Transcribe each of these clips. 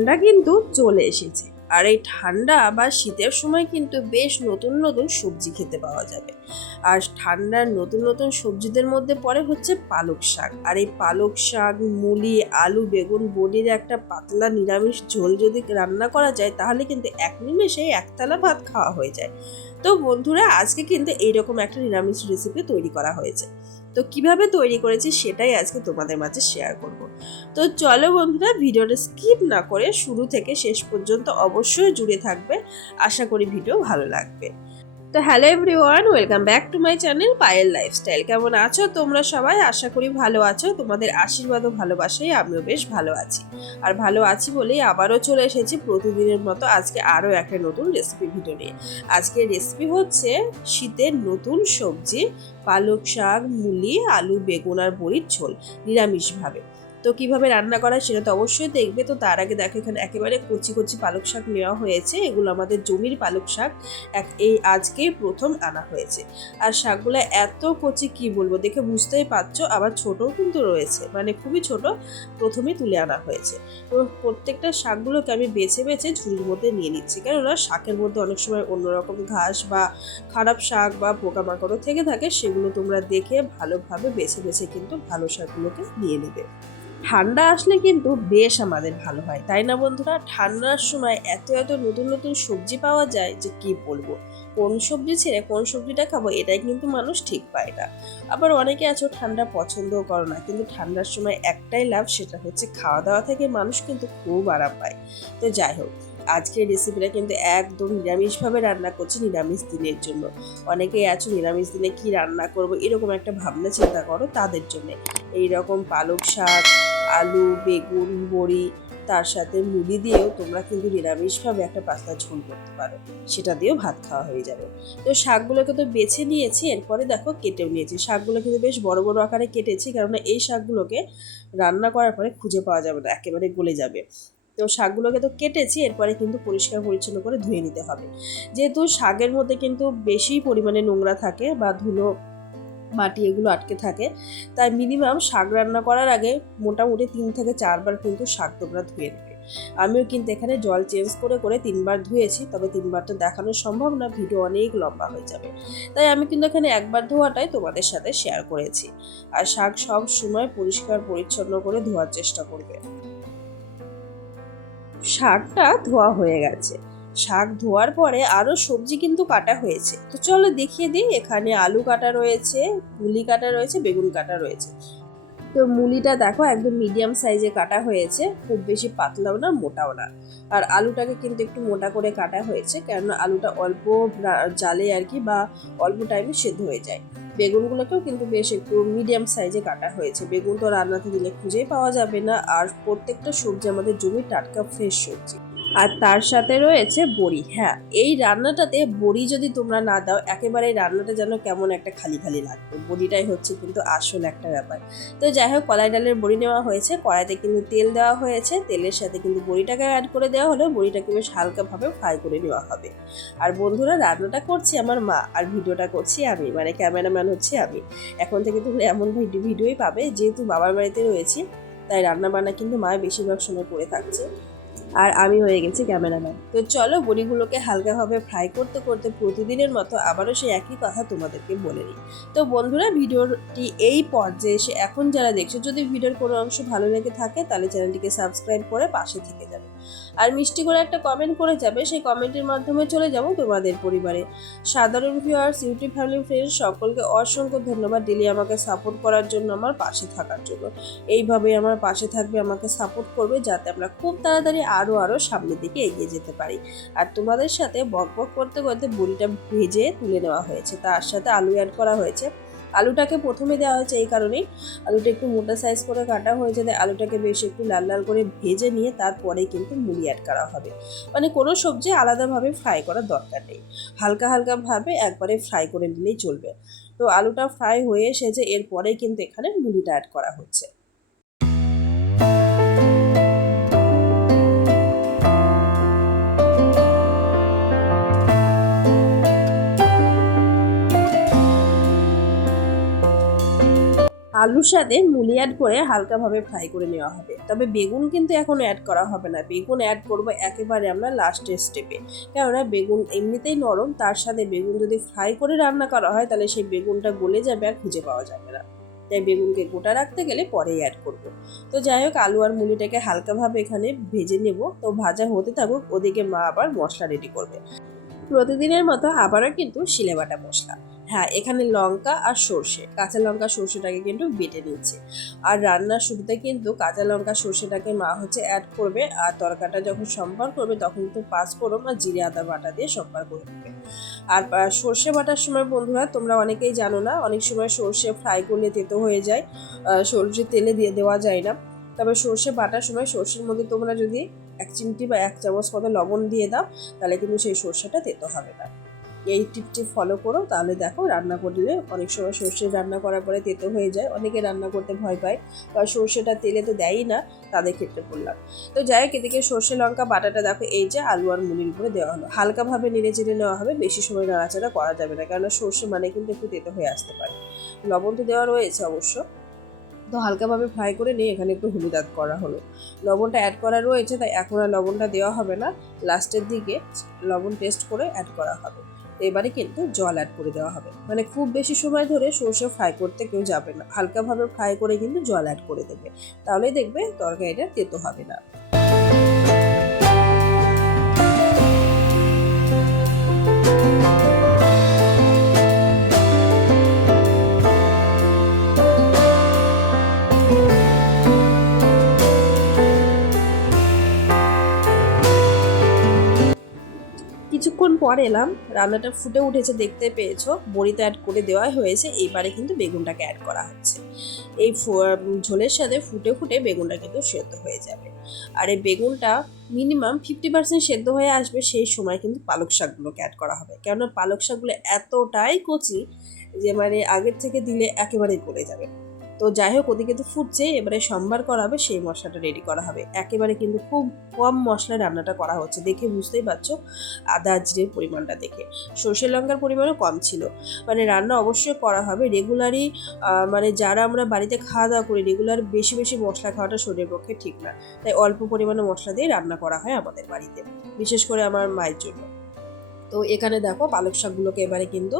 ঠান্ডা কিন্তু চলে এসেছে। আর এই ঠান্ডা বা শীতের সময় কিন্তু বেশ নতুন নতুন সবজি খেতে পাওয়া যাবে। আর ঠান্ডার নতুন নতুন সবজিদের মধ্যে পড়ে হচ্ছে পালক শাক। আর এই পালক শাক, মুলি, আলু, বেগুন, বড়ির একটা পাতলা নিরামিষ ঝোল যদি রান্না করা যায়, তাহলে কিন্তু এক নিমেষে একতলা ভাত খাওয়া হয়ে যায়। তো বন্ধুরা, আজকে কিন্তু এইরকম একটা নিরামিষ রেসিপি তৈরি করা হয়েছে। তো কীভাবে তৈরি করেছি সেটাই আজকে তোমাদের মাঝে শেয়ার করব। তো চলো বন্ধুরা, ভিডিওটা স্কিপ না করে শুরু থেকে শেষ পর্যন্ত অবশ্যই জুড়ে থাকবে। আশা করি ভিডিও ভালো লাগবে। তো hello everyone, welcome back to my channel Payel lifestyle. কেমন আছো তোমরা সবাই? আশা করি ভালো আছো। তোমাদের আশীর্বাদ ও ভালোবাসাই আমিও বেশ ভালো আছি। আর ভালো আছি বলেই আবারও চলে এসেছি প্রতিদিনের মতো আজকে আরও একটা নতুন রেসিপি ভিডিও নিয়ে। আজকের রেসিপি হচ্ছে শীতের নতুন সবজি, পালক শাক, মুলি, আলু, বেগুন আর বড়ির ঝোল, নিরামিষভাবে। তো কীভাবে রান্না করা সেটা তো অবশ্যই দেখবে। তো তার আগে দেখো এখানে একেবারে কচি কচি পালক শাক নেওয়া হয়েছে। এগুলো আমাদের জমির পালক শাক। এক এই আজকেই প্রথম আনা হয়েছে। আর শাকগুলো এত কচি কি বলব? দেখে বুঝতেই পারছ আবার ছোটও কিন্তু রয়েছে। মানে খুবই ছোট, প্রথমে তুলে আনা হয়েছে। প্রত্যেকটা শাকগুলোকে আমি বেছে বেছে ঝুড়ির মধ্যে নিয়ে নিচ্ছি। কেননা শাকের মধ্যে অনেক সময় অন্যরকম ঘাস বা খারাপ শাক বা পোকামাকড়ও থেকে থাকে। সেগুলো তোমরা দেখে ভালোভাবে বেছে বেছে কিন্তু ভালো শাকগুলোকে নিয়ে নেবে। ঠান্ডা আসলে কিন্তু বেশ আমাদের ভালো হয়, তাই না বন্ধুরা? ঠান্ডার সময় এত এত নতুন নতুন সবজি পাওয়া যায় যে কি বলব? কোন সবজি ছেড়ে কোন সবজিটা খাব এটাই কিন্তু মানুষ ঠিক পায় না। আবার অনেকে আছো ঠান্ডা পছন্দও করো না, কিন্তু ঠান্ডার সময় একটাই লাভ সেটা হচ্ছে খাওয়া দাওয়া থেকে মানুষ কিন্তু খুব আরাম পায়। তো যাই হোক আজকের রেসিপিটা কিন্তু একদম নিরামিষভাবে রান্না করছি নিরামিষ দিনের জন্য। অনেকেই আছো, নিরামিষ দিনে কি রান্না করব? এরকম একটা ভাবনা চিন্তা করো তাদের জন্য। এইরকম পালক শাক, আলু, বেগুন, বড়ি, তার সাথে মুড়ি দিয়েও তোমরা কিন্তু নিরামিষভাবে একটা পাস্তা ঝোল করতে পারো। সেটা দিয়েও ভাত খাওয়া হয়ে যাবে। তো শাকগুলোকে তো বেছে নিয়েছি, এরপরে দেখো কেটেও নিয়েছি। শাকগুলো কিন্তু বেশ বড় বড় আকারে কেটেছি কারণ এই শাকগুলোকে রান্না করার পরে খুঁজে পাওয়া যাবে না, একেবারে গলে যাবে। তো শাকগুলোকে তো কেটেছি, এরপরে কিন্তু পরিষ্কার পরিচ্ছন্ন করে ধুয়ে নিতে হবে। যেহেতু শাকের মধ্যে কিন্তু বেশি পরিমাণে নোংরা থাকে বা ধুলো, মাটি এগুলো আটকে থাকে, তাই মিনিমাম শাক রান্না করার আগে মোটামুটি তিন থেকে চারবার কিন্তু শাক তোমরা ধুয়ে নেবে। আমিও কিন্তু এখানে জল চেঞ্জ করে করে তিনবার ধুয়েছি, তবে তিনবার তো দেখানো সম্ভব না, ভিডিও অনেক লম্বা হয়ে যাবে। তাই আমি কিন্তু এখানে একবার ধোয়াটাই তোমাদের সাথে শেয়ার করেছি। আর শাক সব সময় পরিষ্কার পরিচ্ছন্ন করে ধোয়ার চেষ্টা করবে। শাকটা ধোয়া হয়ে গেছে। শাক ধোয়ার পরে আরও সবজি কিন্তু কাটা হয়েছে। তো চলো দেখিয়ে দিই, এখানে আলু কাটা রয়েছে, মুলি কাটা রয়েছে, বেগুন কাটা রয়েছে। তো মুলিটা দেখো একদম মিডিয়াম সাইজে কাটা হয়েছে, খুব বেশি পাতলাও না, মোটাও না। আর আলুটাকে কিন্তু একটু মোটা করে কাটা হয়েছে, কেননা আলুটা অল্প জালে আর কি বা অল্প টাইমে সেদ্ধ হয়ে যায়। বেগুনগুলোকেও কিন্তু বেশ একটু মিডিয়াম সাইজে কাটা হয়েছে। বেগুন তো রান্নাতে দিলে খুঁজেই পাওয়া যাবে না। আর প্রত্যেকটা সবজি আমাদের জমি টাটকা ফ্রেশ সবজি। আর তার সাথে রয়েছে বড়ি। হ্যাঁ এই রান্নাটাতে বড়ি যদি তোমরা না দাও, একেবারে রান্নাটা যেন কেমন একটা খালি খালি লাগবে। বড়িটাই হচ্ছে কিন্তু আসল একটা ব্যাপার। তো যাই হোক, কলাই ডালের বড়ি নেওয়া হয়েছে। কড়াইতে কিন্তু তেল দেওয়া হয়েছে। তেলের সাথে কিন্তু বড়িটাকে অ্যাড করে দেওয়া হলো। বড়িটাকে বেশ হালকাভাবে ফ্রাই করে নেওয়া হবে। আর বন্ধুরা, রান্নাটা করছি আমার মা আর ভিডিওটা করছি আমি। মানে ক্যামেরাম্যান হচ্ছে আমি। এখন থেকে তোমরা এমন ভিডিও ভিডিওই পাবে। যেহেতু বাবার বাড়িতে রয়েছি, তাই রান্না বান্না কিন্তু মা বেশিরভাগ সময় করে থাকছে। আর আমি হয়ে গেছি ক্যামেরাম্যান। তো চলো বড়িগুলোকে হালকাভাবে ফ্রাই করতে করতে প্রতিদিনের মতো আবারও সেই একই কথা তোমাদেরকে বলে নিই। তো বন্ধুরা, ভিডিওটি এই পর্যায়ে এসে এখন যারা দেখছ, যদি ভিডিওর কোনো অংশ ভালো লেগে থাকে, তাহলে চ্যানেলটিকে সাবস্ক্রাইব করে পাশে থেকে যাবে। আর মিষ্টি করে একটা কমেন্ট করে যাবে, সেই কমেন্টের মাধ্যমে চলে যাব তোমাদের পরিবারে। সাধারণ ভিউয়ার্স ইউটিউব ফ্যামিলি ফ্রেন্ডস সকলকে অসংখ্য ধন্যবাদ ডেলি আমাকে সাপোর্ট করার জন্য, আমার পাশে থাকার জন্য। এইভাবেই আমার পাশে থাকবে, আমাকে সাপোর্ট করবে, যাতে আমরা খুব তাড়াতাড়ি আরও আরও সামনের দিকে এগিয়ে যেতে পারি। আর তোমাদের সাথে বক বক করতে করতে বুড়িটা ভেজে তুলে নেওয়া হয়েছে, তার সাথে আলু অ্যাড করা হয়েছে। আলুটাকে প্রথমে দেওয়া হয়েছে এই কারণেই। আলুটা একটু মোটা সাইজ করে কাটা হয়েছে তাই আলুটাকে বেশ একটু লাল লাল করে ভেজে নিয়ে তারপরে কিন্তু মুড়ি অ্যাড করা হবে। মানে কোনো সবজি আলাদাভাবে ফ্রাই করার দরকার নেই। হালকা হালকাভাবে একবারে ফ্রাই করে নিলেই চলবে। তো আলুটা ফ্রাই হয়ে এসেছে এরপরে কিন্তু এখানে মুড়িটা অ্যাড করা হচ্ছে। আলুর সাথে মুলি অ্যাড করে হালকাভাবে ফ্রাই করে নেওয়া হবে। তবে বেগুন কিন্তু এখন অ্যাড করা হবে না। বেগুন অ্যাড করব একেবারে আমরা লাস্টের স্টেপে কেননা বেগুন এমনিতেই নরম, তার সাথে বেগুন যদি ফ্রাই করে রান্না করা হয়, তাহলে সেই বেগুনটা গলে যাবে আর খুঁজে পাওয়া যাবে না। তাই বেগুনকে গোটা রাখতে গেলে পরেই অ্যাড করব। তো যাই হোক, আলু আর মুলিটাকে হালকাভাবে এখানে ভেজে নেব। তো ভাজা হতে থাকুক, ওদিকে মা আবার মশলা রেডি করবে। প্রতিদিনের মতো আবারও কিন্তু শিলে বাটা মশলা। হ্যাঁ এখানে লঙ্কা আর সর্ষে। কাঁচা লঙ্কা, সর্ষেটাকে কিন্তু বেটে নিচ্ছে আর রান্নার শুরুতে কিন্তু কাঁচা লঙ্কা, সর্ষেটাকে মা হচ্ছে অ্যাড করবে আর তরকাটা যখন সম্বার করবে তখন কিন্তু পাঁচ ফোড়ন আর জিরে আদা বাটা দিয়ে সম্বার করে দেবে আর সর্ষে বাটার সময় বন্ধুরা তোমরা অনেকেই জানো না, অনেক সময় সর্ষে ফ্রাই করলে তেতো হয়ে যায় সর্ষে তেলে দিয়ে দেওয়া যায় না। তবে সর্ষে বাটার সময় সর্ষের মধ্যে তোমরা যদি এক চিমটি বা এক চামচ মতো লবণ দিয়ে দাও, তাহলে কিন্তু সেই সর্ষেটা তেতো হবে না। এই টিপটি ফলো করো, তাহলে দেখো রান্না করলে অনেক সময় সর্ষে রান্না করার পরে তেতো হয়ে যায়। অনেকে রান্না করতে ভয় পায় বা সর্ষেটা তেলে তো দেয়ই না তাদের ক্ষেত্রে বললাম। তো যাই হোক, এদিকে সর্ষে, লঙ্কা, বাটাটা দেখো, এই যে আলু আর মুলির উপরে দেওয়া হলো। হালকাভাবে নেড়ে চেড়ে নেওয়া হবে, বেশি সময় নাড়াচাড়া করা যাবে না, কেননা সর্ষে মানে কিন্তু একটু তেতো হয়ে আসতে পারে। লবণ তো দেওয়া রয়েছে অবশ্য। তো হালকাভাবে ফ্রাই করে নিয়ে এখানে একটু হলুদ অ্যাড করা হলো। লবণটা অ্যাড করা রয়েছে, তাই এখন আর লবণটা দেওয়া হবে না। লাস্টের দিকে লবণ টেস্ট করে অ্যাড করা হবে। এবারে কিন্তু জল অ্যাড করে দেওয়া হবে। মানে খুব বেশি সময় ধরে সর্ষে ফ্রাই করতে কেউ যাবে না। হালকাভাবে ফ্রাই করে কিন্তু জল অ্যাড করে দেবে। তাহলে দেখবে তরকারিটা তেতো হবে না। কিছুক্ষণ পর এলাম। রান্নাটা ফুটে উঠেছে দেখতে পেয়েছ। বড়িতে অ্যাড করে দেওয়া হয়েছে। এইবারে কিন্তু বেগুনটাকে অ্যাড করা হচ্ছে। এই ঝোলের সাথে ফুটে ফুটে বেগুনটা কিন্তু সেদ্ধ হয়ে যাবে। আর এই বেগুনটা মিনিমাম ফিফটি পার্সেন্ট সেদ্ধ হয়ে আসবে, সেই সময় কিন্তু পালক শাকগুলোকে অ্যাড করা হবে। কেননা পালক শাকগুলো এতটাই কচি যে মানে আগের থেকে দিলে একেবারেই গলে যাবে। তো যাই হোক, ওদিকে তো ফুটছে, এবারে সম্বার করা হবে সেই মশলাটা রেডি করা হবে। একেবারে কিন্তু খুব কম মশলায় রান্নাটা করা হচ্ছে, দেখে বুঝতেই পারছ আদা, জিরের পরিমাণটা দেখে। সর্ষে লঙ্কার পরিমাণও কম ছিল। মানে রান্না অবশ্যই করা হবে। রেগুলারই মানে যারা আমরা বাড়িতে খাওয়া দাওয়া করি রেগুলার বেশি বেশি মশলা খাওয়াটা শরীরের পক্ষে ঠিক না। তাই অল্প পরিমাণে মশলা দিয়ে রান্না করা হয় আমাদের বাড়িতে, বিশেষ করে আমার মায়ের জন্য। তো এখানে দেখো পালক শাকগুলোকে এবারে কিন্তু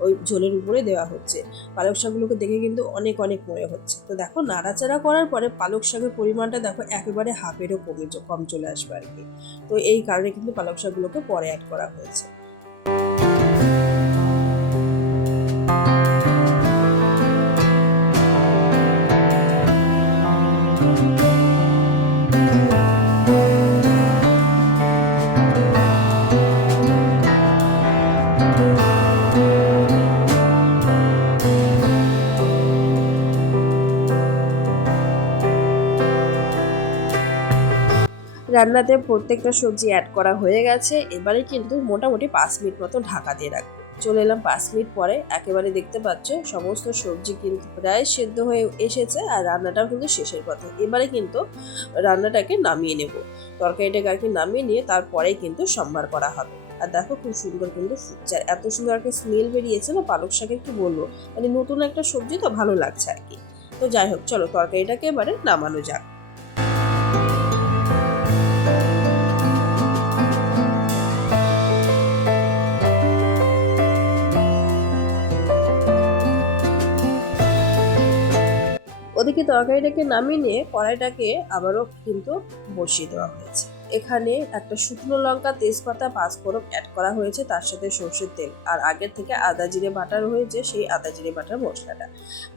ওই ঝোলের উপরে দেওয়া হচ্ছে। পালক শাকগুলোকে দেখে কিন্তু অনেক অনেক মনে হচ্ছে। তো দেখো নাড়াচাড়া করার পরে পালক শাকের পরিমাণটা দেখো একেবারে হাফেরও কমে, কম চলে আসবে আর কি। তো এই কারণে কিন্তু পালক শাকগুলোকে পরে অ্যাড করা হয়েছে। রান্নাতে প্রত্যেকটা সবজি অ্যাড করা হয়ে গেছে। এবারে কিন্তু মোটামুটি পাঁচ মিনিট মতো ঢাকা দিয়ে রাখব। চলে এলাম পাঁচ মিনিট পরে। একেবারে দেখতে পাচ্ছ, সমস্ত সবজি কিন্তু প্রায় সেদ্ধ হয়ে এসেছে আর রান্নাটাও কিন্তু শেষের পথে। এবারে কিন্তু রান্নাটাকে নামিয়ে নেব। তরকারিটাকে আর কি নামিয়ে নিয়ে তারপরেই কিন্তু সম্ভার করা হবে। আর দেখো খুব সুন্দর কিন্তু ফুটছে। আর এত সুন্দর একটা স্মেল বেরিয়েছে না পালক শাকের কি বলব? মানে নতুন একটা সবজি তো ভালো লাগছে আর কি। তো যাই হোক, চলো তরকারিটাকে এবারে নামানো যাক। ওদিকে তরকারিটাকে নামিয়ে নিয়ে কড়াইটাকে আবারও কিন্তু বসিয়ে দেওয়া হয়েছে। এখানে একটা শুকনো লঙ্কা, তেজপাতা, পাঁচফোড়ন অ্যাড করা হয়েছে, তার সাথে সর্ষের তেল। আর আগের থেকে আদা, জিরে বাটা রয়েছে, সেই আদা, জিরে বাটার মশলাটা।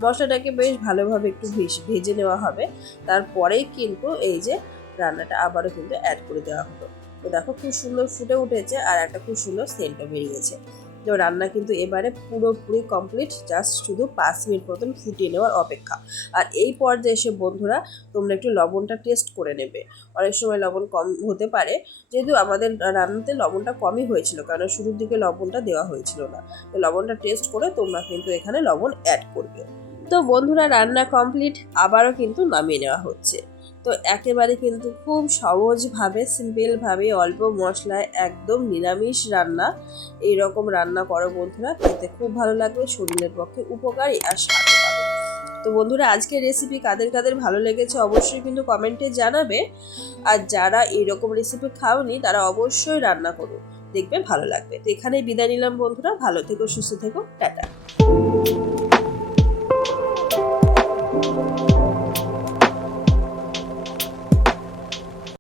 মশলাটাকে বেশ ভালোভাবে একটু ভেজে নেওয়া হবে। তারপরেই কিন্তু এই যে রান্নাটা আবারও কিন্তু অ্যাড করে দেওয়া হলো। তো দেখো, খুব সুন্দর ফুটে উঠেছে আর একটা খুব সুন্দর সেন্টও বেরিয়েছে। তো রান্না কিন্তু এবারে পুরোপুরি কমপ্লিট জাস্ট শুধু পাঁচ মিনিট মতন ফুটিয়ে নেওয়ার অপেক্ষা। আর এই পর্যায়ে এসে বন্ধুরা, তোমরা একটু লবণটা টেস্ট করে নেবে। অনেক সময় লবণ কম হতে পারে, যেহেতু আমাদের রান্নাতে লবণটা কমই হয়েছিল কারণ শুরুর দিকে লবণটা দেওয়া হয়েছিল না। তো লবণটা টেস্ট করে তোমরা কিন্তু এখানে লবণ অ্যাড করবে। তো বন্ধুরা, রান্না কমপ্লিট আবারও কিন্তু নামিয়ে নেওয়া হচ্ছে। তো একেবারে কিন্তু খুব সহজভাবে, সিম্পলভাবে অল্প মশলায় একদম নিরামিষ রান্না এই রকম রান্না করো বন্ধুরা। খেতে খুব ভালো লাগবে, শরীরের পক্ষে উপকারী আর তো তো বন্ধুরা, আজকের রেসিপি কাদের কাদের ভালো লেগেছে অবশ্যই কিন্তু কমেন্টে জানাবে। আর যারা এইরকম রেসিপি খাওনি, তারা অবশ্যই রান্না করুন দেখবে ভালো লাগবে। তো এখানেই বিদায় নিলাম বন্ধুরা। ভালো থেকো, সুস্থ থেকো। টাটা।